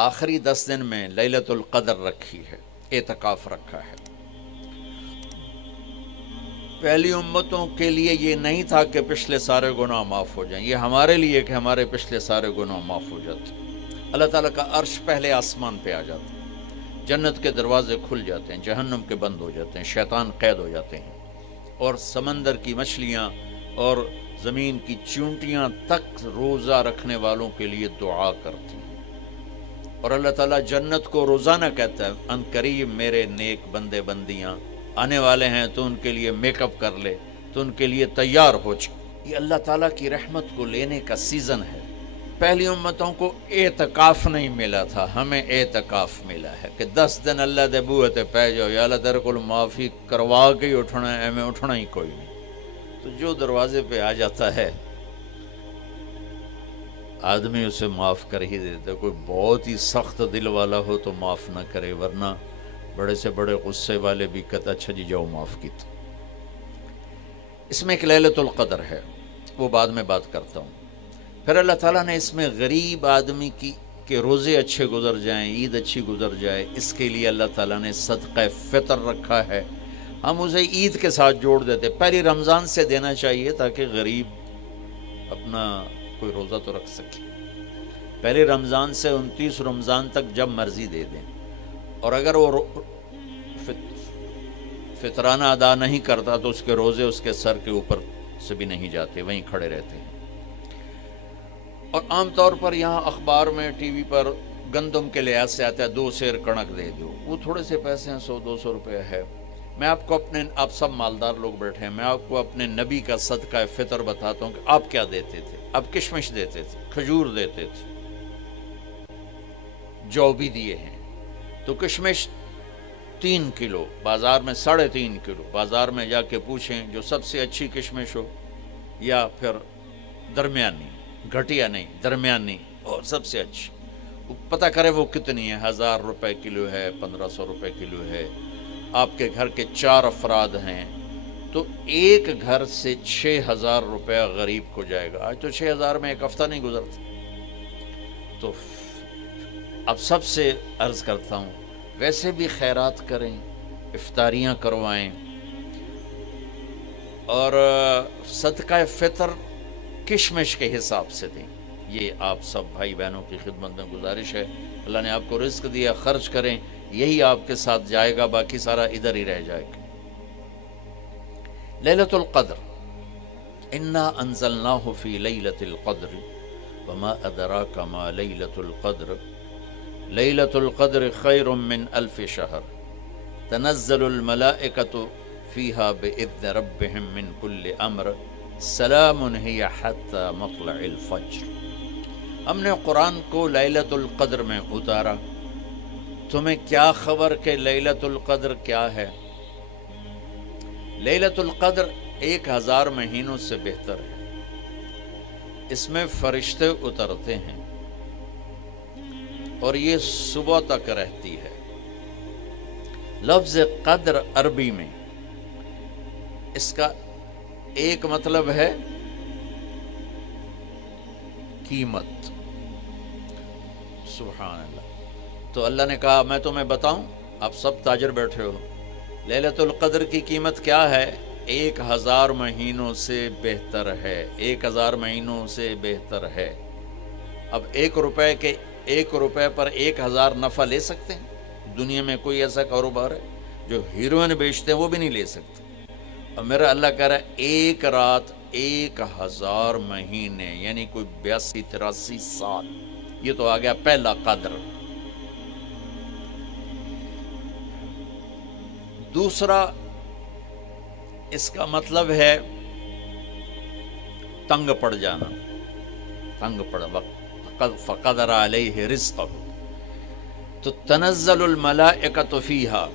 آخری 10 دن میں لیلۃ القدر رکھی ہے، اعتکاف رکھا ہے۔ پہلی امتوں کے لیے یہ نہیں تھا کہ پچھلے سارے گناہ معاف ہو جائیں، یہ ہمارے لیے کہ ہمارے پچھلے سارے گناہ معاف ہو جاتے۔ اللہ تعالیٰ کا عرش پہلے آسمان پہ آ جاتا ہے، جنت کے دروازے کھل جاتے ہیں، جہنم کے بند ہو جاتے ہیں، شیطان قید ہو جاتے ہیں، اور سمندر کی مچھلیاں اور زمین کی چونٹیاں تک روزہ رکھنے والوں کے لیے دعا کرتی ہیں، اور اللہ تعالیٰ جنت کو روزانہ کہتا ہے ان قریب میرے نیک بندے بندیاں آنے والے ہیں، تو ان کے لیے میک اپ کر لے، تو ان کے لیے تیار ہو جائے۔ یہ اللہ تعالیٰ کی رحمت کو لینے کا سیزن ہے۔ پہلی امتوں کو اعتکاف نہیں ملا تھا، ہمیں اعتکاف ملا ہے کہ 10 دن اللہ دے بوئے تے پہ جاؤ، یا اللہ تیرے کو معافی کروا کے ہی اٹھنا ہے، ہمیں اٹھنا ہی کوئی نہیں۔ تو جو دروازے پہ آ جاتا ہے آدمی اسے معاف کر ہی دیتا ہے۔ کوئی بہت ہی سخت دل والا ہو تو معاف نہ کرے، ورنہ بڑے سے بڑے غصے والے بھی کہتا اچھا جی جاؤ معاف کیتا۔ اس میں ایک لیلۃ القدر ہے، وہ بعد میں بات کرتا ہوں۔ پھر اللہ تعالیٰ نے اس میں غریب آدمی کی کہ روزے اچھے گزر جائیں، عید اچھی گزر جائے، اس کے لیے اللہ تعالیٰ نے صدقہ فطر رکھا ہے۔ ہم اسے عید کے ساتھ جوڑ دیتے، پہلی رمضان سے دینا چاہیے تاکہ غریب اپنا کوئی روزہ تو رکھ سکے۔ پہلی رمضان سے 29 رمضان تک جب مرضی دے دیں، اور اگر وہ فطرانہ ادا نہیں کرتا تو اس کے روزے اس کے سر کے اوپر سے بھی نہیں جاتے، وہیں کھڑے رہتے ہیں۔ اور عام طور پر یہاں اخبار میں ٹی وی پر گندم کے لحاظ سے آتا ہے 2 سیر کڑک دے دو، وہ تھوڑے سے پیسے ہیں، 100-200 روپے ہے۔ میں آپ کو آپ سب مالدار لوگ بیٹھے ہیں، میں آپ کو اپنے نبی کا صدقہ فطر بتاتا ہوں کہ آپ کیا دیتے تھے۔ آپ کشمش دیتے تھے، کھجور دیتے تھے، جو بھی دیے ہیں۔ تو کشمش 3 کلو، بازار میں 3.5 کلو، بازار میں جا کے پوچھیں جو سب سے اچھی کشمش ہو یا پھر درمیانی، گھٹیا نہیں درمیانی اور سب سے اچھی، پتہ کرے وہ کتنی ہے، 1000 روپے کلو ہے، 1500 روپے کلو ہے۔ آپ کے گھر کے 4 افراد ہیں تو ایک گھر سے 6000 روپیہ غریب کو جائے گا۔ آج تو 6000 میں ایک ہفتہ نہیں گزرتا۔ تو اب سب سے عرض کرتا ہوں ویسے بھی خیرات کریں، افطاریاں کروائیں، اور صدقہ فطر کشمش کے حساب سے دیں۔ یہ آپ سب بھائی بہنوں کی خدمت میں گزارش ہے۔ اللہ نے آپ کو رزق دیا، خرچ کریں، یہی آپ کے ساتھ جائے گا، باقی سارا ادھر ہی رہ جائے گا۔ لیلۃ القدر، انا انزلناہ فی لیلۃ القدر وما ادراک ما لیلۃ القدر لیلۃ القدر خیر من 1000 شہر تنزل الملائکۃ فیہا باذن ربہم من کل امر سلام ہی حتی مطلع الفجر۔ ہم نے قرآن کو لیلۃ القدر میں اتارا، تمہیں کیا خبر کہ لیلۃ القدر کیا ہے؟ لیلۃ القدر 1000 مہینوں سے بہتر ہے۔ اس میں فرشتے اترتے ہیں اور یہ صبح تک رہتی ہے۔ لفظ قدر عربی میں اس کا ایک مطلب ہے قیمت۔ سبحان اللہ۔ تو اللہ نے کہا میں تمہیں بتاؤں، آپ سب تاجر بیٹھے ہو، لیلۃ القدر کی قیمت کیا ہے؟ 1000 مہینوں سے بہتر ہے، 1000 مہینوں سے بہتر ہے۔ اب 1 روپے پر 1000 نفع لے سکتے ہیں؟ دنیا میں کوئی ایسا کاروبار ہے؟ جو ہیروئن بیچتے ہیں وہ بھی نہیں لے سکتے۔ اور میرا اللہ کہہ رہا ہے 1 رات 1000 مہینے، یعنی کوئی 82-83 سال۔ یہ تو آ گیا پہلا قدر۔ دوسرا اس کا مطلب ہے تنگ پڑ جانا، تنگ پڑ وقت فقدر علیہ رزقہ۔ تو تنزل الملائکۃ فیہا،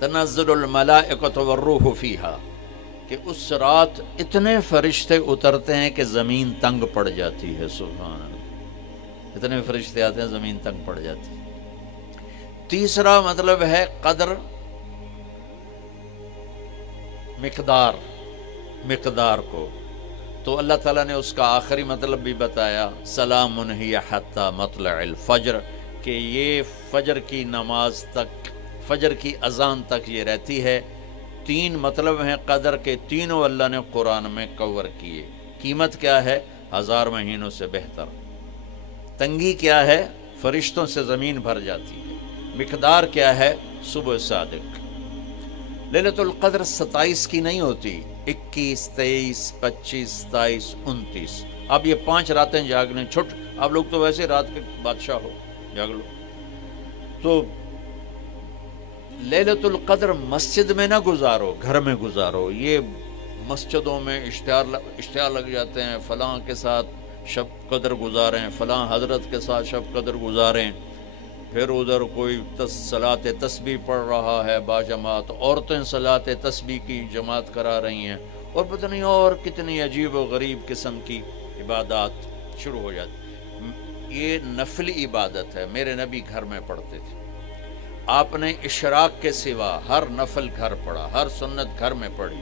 تنزل الملائکۃ والروح فیہا، کہ اس رات اتنے فرشتے اترتے ہیں کہ زمین تنگ پڑ جاتی ہے۔ سبحان اللہ، اتنے فرشتے آتے ہیں زمین تنگ پڑ جاتی ہے۔ تیسرا مطلب ہے قدر، مقدار کو، تو اللہ تعالیٰ نے اس کا آخری مطلب بھی بتایا، سلام ہی حتی مطلع الفجر، کہ کہ یہ فجر کی نماز تک، فجر کی اذان تک یہ رہتی ہے۔ 3 مطلب ہیں قدر کے، تینوں اللہ نے قرآن میں کور کیے۔ قیمت کیا ہے؟ 1000 مہینوں سے بہتر۔ تنگی کیا ہے؟ فرشتوں سے زمین بھر جاتی ہے۔ مقدار کیا ہے؟ صبح صادق۔ لیلۃ القدر 27 کی نہیں ہوتی، 21، 23، 25، 27، 29۔ اب یہ 5 راتیں جاگنے چھٹ، آپ لوگ تو ویسے رات کے بادشاہ ہو، جاگ لو۔ تو لیلۃ القدر مسجد میں نہ گزارو، گھر میں گزارو۔ یہ مسجدوں میں اشتہار لگ جاتے ہیں، فلاں کے ساتھ شب قدر گزاریں، فلاں حضرت کے ساتھ شب قدر گزاریں، پھر ادھر کوئی صلاۃ تسبیح پڑھ رہا ہے باجماعت، عورتیں صلاۃ تسبیح کی جماعت کرا رہی ہیں، اور پتہ نہیں اور کتنی عجیب و غریب قسم کی عبادات شروع ہو جاتی۔ یہ نفلی عبادت ہے، میرے نبی گھر میں پڑھتے تھے۔ آپ نے اشراق کے سوا ہر نفل گھر پڑھا، ہر سنت گھر میں پڑھی،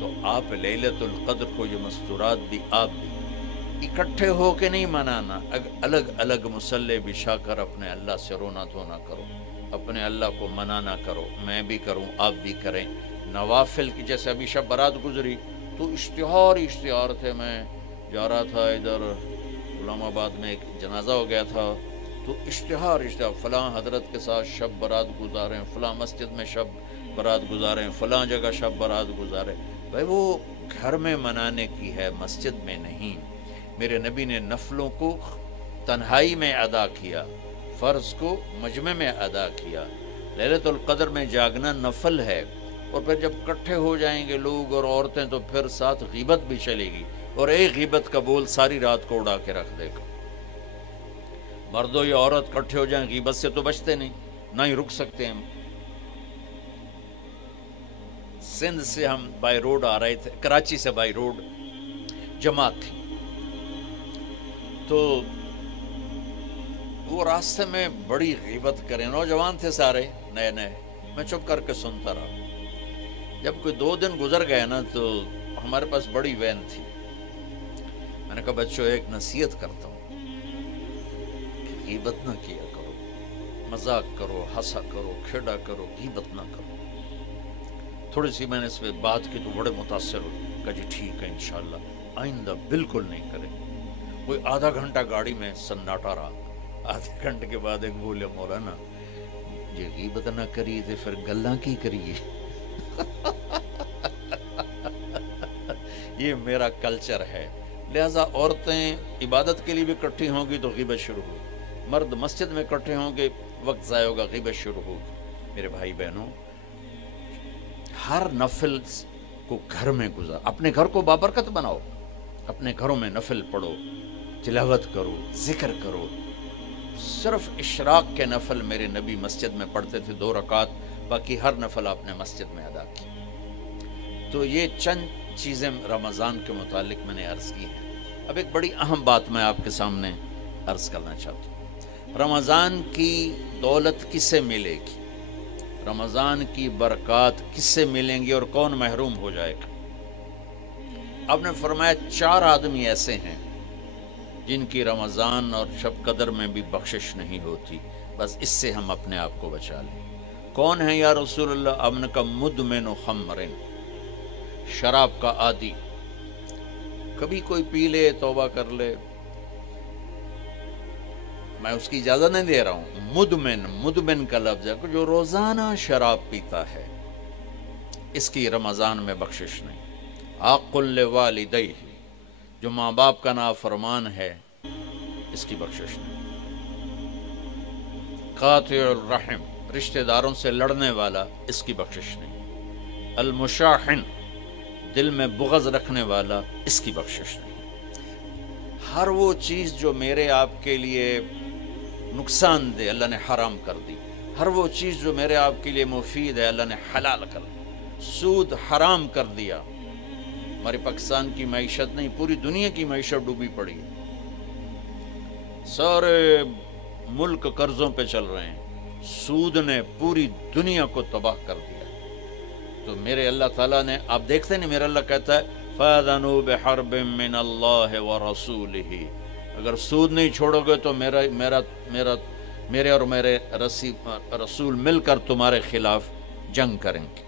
تو آپ لیلۃ القدر کو یہ مستورات بھی آپ بھی اکٹھے ہو کے نہیں منانا، الگ الگ مصلی بچھا کر اپنے اللہ سے رونا دھونا کرو، اپنے اللہ کو منانا کرو، میں بھی کروں آپ بھی کریں۔ نوافل کی جیسے ابھی شب برات گزری تو اشتہار تھے، میں جا رہا تھا ادھر غلام آباد میں ایک جنازہ ہو گیا تھا، تو اشتہار فلاں حضرت کے ساتھ شب برات گزاریں، فلاں مسجد میں شب برات گزاریں، فلاں جگہ شب برات گزاریں۔ بھائی وہ گھر میں منانے کی ہے، مسجد میں نہیں۔ میرے نبی نے نفلوں کو تنہائی میں ادا کیا، فرض کو مجمع میں ادا کیا۔ لیلۃ القدر میں جاگنا نفل ہے، اور پھر جب کٹھے ہو جائیں گے لوگ اور عورتیں تو پھر ساتھ غیبت بھی چلے گی، اور ایک غیبت کا بول ساری رات کو اڑا کے رکھ دے گا۔ مردوں یا عورت کٹھے ہو جائیں، غیبت سے تو بچتے نہیں، نہ ہی رک سکتے ہیں۔ سندھ سے ہم بائی روڈ آ رہے تھے، کراچی سے بائی روڈ جماعت تھی، تو وہ راستے میں بڑی غیبت کریں، نوجوان تھے سارے نئے نئے، میں چپ کر کے سنتا رہا۔ جب کوئی 2 دن گزر گئے نا تو ہمارے پاس بڑی وین تھی، میں نے کہا بچوں ایک نصیحت کرتا ہوں کہ غیبت نہ کیا کرو، مذاق کرو، ہنسا کرو، کھیڑا کرو، غیبت نہ کرو۔ تھوڑی سی میں نے اس پہ بات کی تو بڑے متاثر ہوئے، کہا جی ٹھیک ہے انشاءاللہ آئندہ بالکل نہیں کریں۔ کوئی آدھا گھنٹہ گاڑی میں سناٹا رہا، آدھے گھنٹے کے بعد ایک بولے مولانا یہ غیبت نہ کری تو پھر گلاں کی کریے۔ یہ میرا کلچر ہے، لہٰذا عورتیں عبادت کے لیے بھی اکٹھی ہوں گی تو غیبت شروع ہوگی، مرد مسجد میں اکٹھے ہوں گے وقت ضائع ہوگا، غیبت شروع ہوگی۔ میرے بھائی بہنوں، ہر نفل کو گھر میں گزار، اپنے گھر کو بابرکت بناؤ، اپنے گھروں میں نفل پڑھو، تلاوت کرو، ذکر کرو۔ صرف اشراق کے نفل میرے نبی مسجد میں پڑھتے تھے 2 رکعت، باقی ہر نفل آپ نے مسجد میں ادا کی۔ تو یہ چند چیزیں رمضان کے متعلق میں نے عرض کی ہیں۔ اب ایک بڑی اہم بات میں آپ کے سامنے عرض کرنا چاہتا ہوں، رمضان کی دولت کس سے ملے گی، رمضان کی برکات کس سے ملیں گی، اور کون محروم ہو جائے گا؟ آپ نے فرمایا 4 آدمی ایسے ہیں جن کی رمضان اور شب قدر میں بھی بخشش نہیں ہوتی، بس اس سے ہم اپنے آپ کو بچا لیں۔ کون ہے یا رسول اللہ؟ آپ نے کہا مدمن خمرن، شراب کا عادی، کبھی کوئی پی لے توبہ کر لے، میں اس کی اجازت نہیں دے رہا ہوں، مدمن کا لفظ ہے جو روزانہ شراب پیتا ہے، اس کی رمضان میں بخشش نہیں۔ عاق لوالدیہ، جو ماں باپ کا نافرمان ہے، اس کی بخشش نہیں۔ قاطع الرحم، رشتہ داروں سے لڑنے والا، اس کی بخشش نہیں۔ المشاحن، دل میں بغض رکھنے والا، اس کی بخشش نہیں۔ ہر وہ چیز جو میرے آپ کے لیے نقصان دے اللہ نے حرام کر دی، ہر وہ چیز جو میرے آپ کے لیے مفید ہے اللہ نے حلال کر دی۔ سود حرام کر دیا، ہماری پاکستان کی معیشت نہیں پوری دنیا کی معیشت ڈوبی پڑی، سارے ملک قرضوں پہ چل رہے ہیں، سود نے پوری دنیا کو تباہ کر دیا۔ تو میرے اللہ تعالیٰ نے، آپ دیکھتے نہیں میرا اللہ کہتا ہے فَأَذَنُوا بِحَرْبٍ مِّنَ اللَّهِ وَرَسُولِهِ، اگر سود نہیں چھوڑو گے تو میرے اور میرے رسول مل کر تمہارے خلاف جنگ کریں گے۔